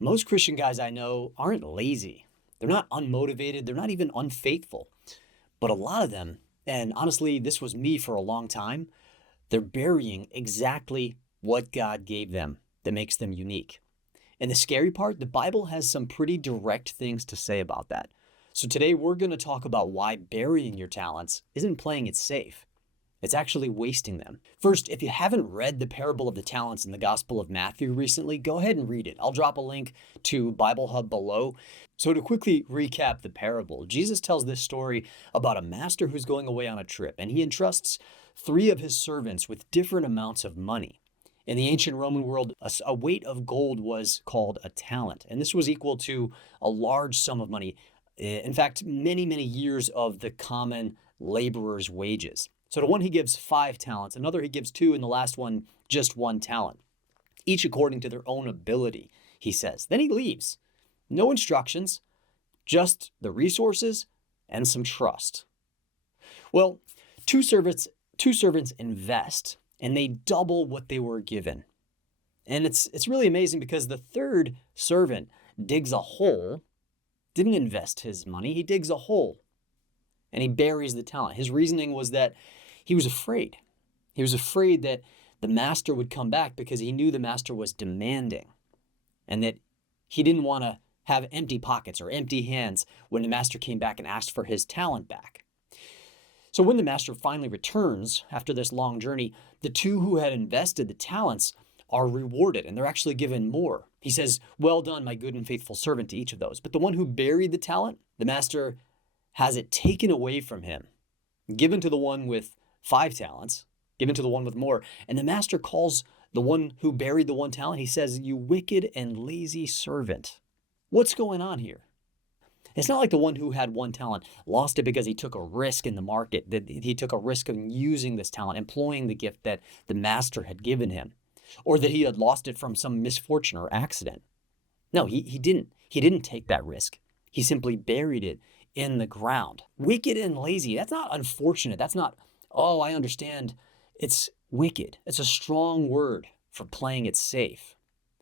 Most Christian guys I know aren't lazy. They're not unmotivated. They're not even unfaithful. But a lot of them, and honestly, this was me for a long time, they're burying exactly what God gave them that makes them unique. And the scary part, the Bible has some pretty direct things to say about that. So today we're going to talk about why burying your talents isn't playing it safe. It's actually wasting them. First, if you haven't read the parable of the talents in the Gospel of Matthew recently, go ahead and read it. I'll drop a link to Bible Hub below. So to quickly recap the parable, Jesus tells this story about a master who's going away on a trip, and he entrusts three of his servants with different amounts of money. In the ancient Roman world, a weight of gold was called a talent, and this was equal to a large sum of money. In fact, many, many years of the common laborer's wages. So to one he gives 5 talents, another he gives 2, and the last one just 1 talent, each according to their own ability, he says. Then he leaves. No instructions, just the resources and some trust. Well, two servants invest, and they double what they were given. And it's really amazing because the third servant digs a hole, didn't invest his money, he digs a hole, and he buries the talent. His reasoning was that he was afraid. He was afraid that the master would come back because he knew the master was demanding and that he didn't want to have empty pockets or empty hands when the master came back and asked for his talent back. So when the master finally returns after this long journey, the two who had invested the talents are rewarded, and they're actually given more. He says, "Well done, my good and faithful servant," to each of those. But the one who buried the talent, the master has it taken away from him, given to the one with 5 talents, given to the one with more. And the master calls the one who buried the 1 talent, he says, "You wicked and lazy servant." What's going on here? It's not like the one who had 1 talent lost it because he took a risk in the market, that he took a risk of using this talent, employing the gift that the master had given him, or that he had lost it from some misfortune or accident. No, he didn't. He didn't take that risk. He simply buried it in the ground. Wicked and lazy, that's not unfortunate. That's not, oh, I understand. It's wicked. It's a strong word for playing it safe.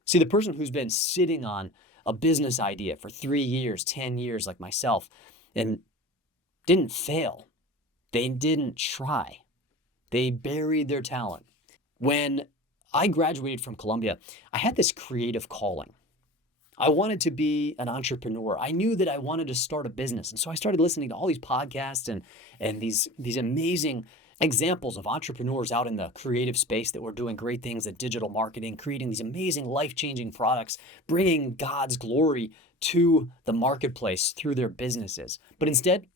See, the person who's been sitting on a business idea for 3 years, 10 years, like myself, and didn't fail. They didn't try. They buried their talent. When I graduated from Columbia, I had this creative calling. I wanted to be an entrepreneur. I knew that I wanted to start a business. And so I started listening to all these podcasts and these amazing examples of entrepreneurs out in the creative space that were doing great things at digital marketing, creating these amazing life-changing products, bringing God's glory to the marketplace through their businesses. But instead,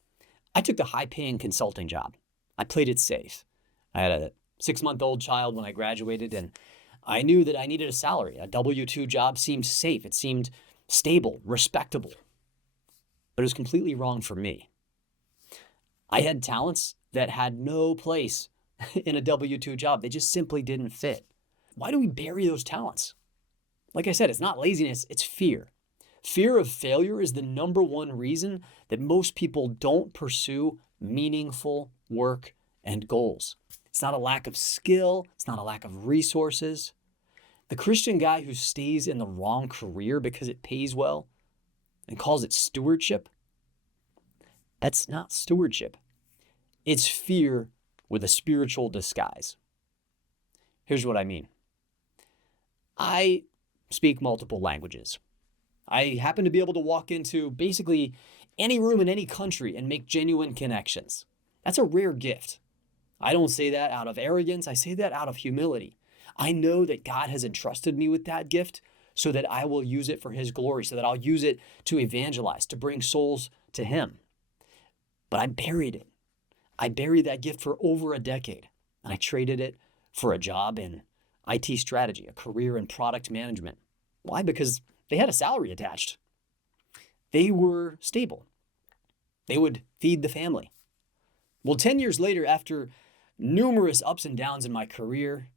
I took the high-paying consulting job. I played it safe. I had a 6-month-old child when I graduated, and I knew that I needed a salary. A W-2 job seemed safe. It seemed stable, respectable. But it was completely wrong for me. I had talents that had no place in a W-2 job. They just simply didn't fit. Why do we bury those talents? Like I said, it's not laziness, it's fear. Fear of failure is the number one reason that most people don't pursue meaningful work and goals. It's not a lack of skill. It's not a lack of resources. The Christian guy who stays in the wrong career because it pays well and calls it stewardship, that's not stewardship. It's fear with a spiritual disguise. Here's what I mean. I speak multiple languages. I happen to be able to walk into basically any room in any country and make genuine connections. That's a rare gift. I don't say that out of arrogance. I say that out of humility. I know that God has entrusted me with that gift so that I will use it for his glory, so that I'll use it to evangelize, to bring souls to him. But I buried it. I buried that gift for over a decade, and I traded it for a job in IT strategy, a career in product management. Why? Because they had a salary attached. They were stable. They would feed the family. Well, 10 years later, after numerous ups and downs in my career,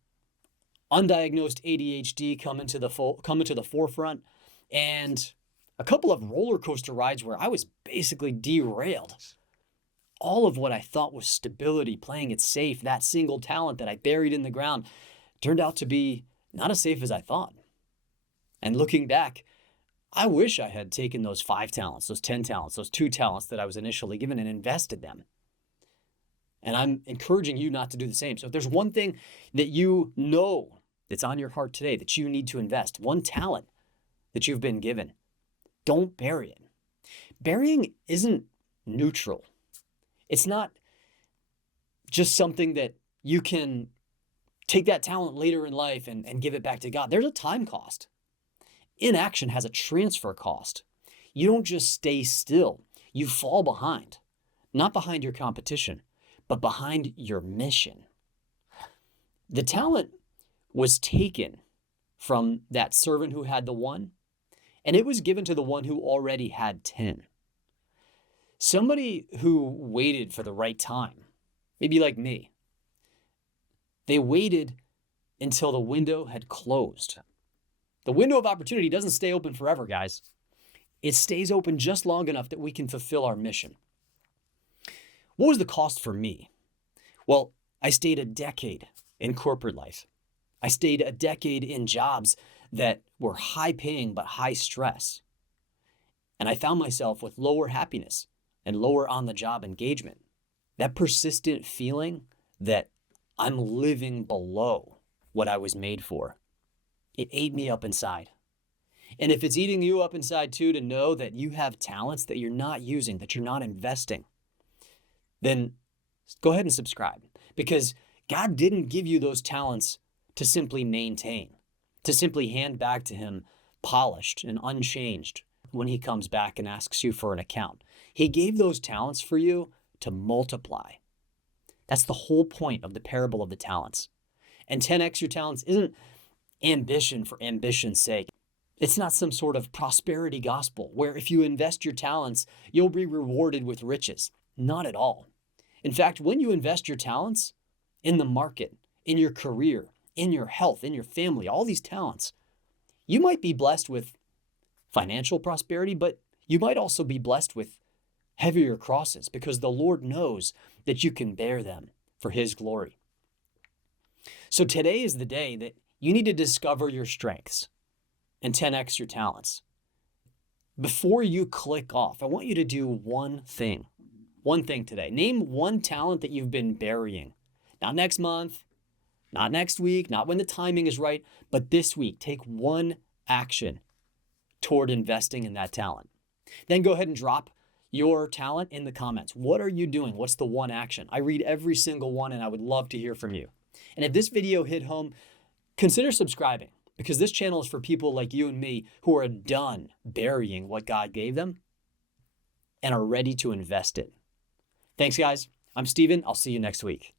undiagnosed ADHD come into the forefront, and a couple of roller coaster rides where I was basically derailed. All of what I thought was stability, playing it safe, that single talent that I buried in the ground, turned out to be not as safe as I thought. And looking back, I wish I had taken those 5 talents, those 10 talents, those 2 talents that I was initially given and invested them. And I'm encouraging you not to do the same. So if there's one thing that you know that's on your heart today that you need to invest, one talent that you've been given, don't bury it. Burying isn't neutral. It's not just something that you can take that talent later in life and give it back to God. There's a time cost. Inaction has a transfer cost. You don't just stay still. You fall behind, not behind your competition, but behind your mission. The talent was taken from that servant who had the 1, and it was given to the one who already had 10. Somebody who waited for the right time, maybe like me, they waited until the window had closed. The window of opportunity doesn't stay open forever, guys. It stays open just long enough that we can fulfill our mission. What was the cost for me? Well, I stayed a decade in corporate life. I stayed a decade in jobs that were high paying but high stress. And I found myself with lower happiness and lower on the job engagement. That persistent feeling that I'm living below what I was made for. It ate me up inside. And if it's eating you up inside too, to know that you have talents that you're not using, that you're not investing, then go ahead and subscribe, because God didn't give you those talents to simply maintain, to simply hand back to him polished and unchanged when he comes back and asks you for an account. He gave those talents for you to multiply. That's the whole point of the parable of the talents. And 10x your talents isn't ambition for ambition's sake. It's not some sort of prosperity gospel where if you invest your talents, you'll be rewarded with riches. Not at all. In fact, when you invest your talents in the market, in your career, in your health, in your family, all these talents, you might be blessed with financial prosperity, but you might also be blessed with heavier crosses because the Lord knows that you can bear them for his glory. So today is the day that you need to discover your strengths and 10x your talents. Before you click off, I want you to do one thing today. Name one talent that you've been burying. Not next month, not next week, not when the timing is right, but this week. Take one action toward investing in that talent. Then go ahead and drop your talent in the comments. What are you doing? What's the one action? I read every single one and I would love to hear from you. And if this video hit home, consider subscribing, because this channel is for people like you and me who are done burying what God gave them and are ready to invest it. Thanks, guys. I'm Steven. I'll see you next week.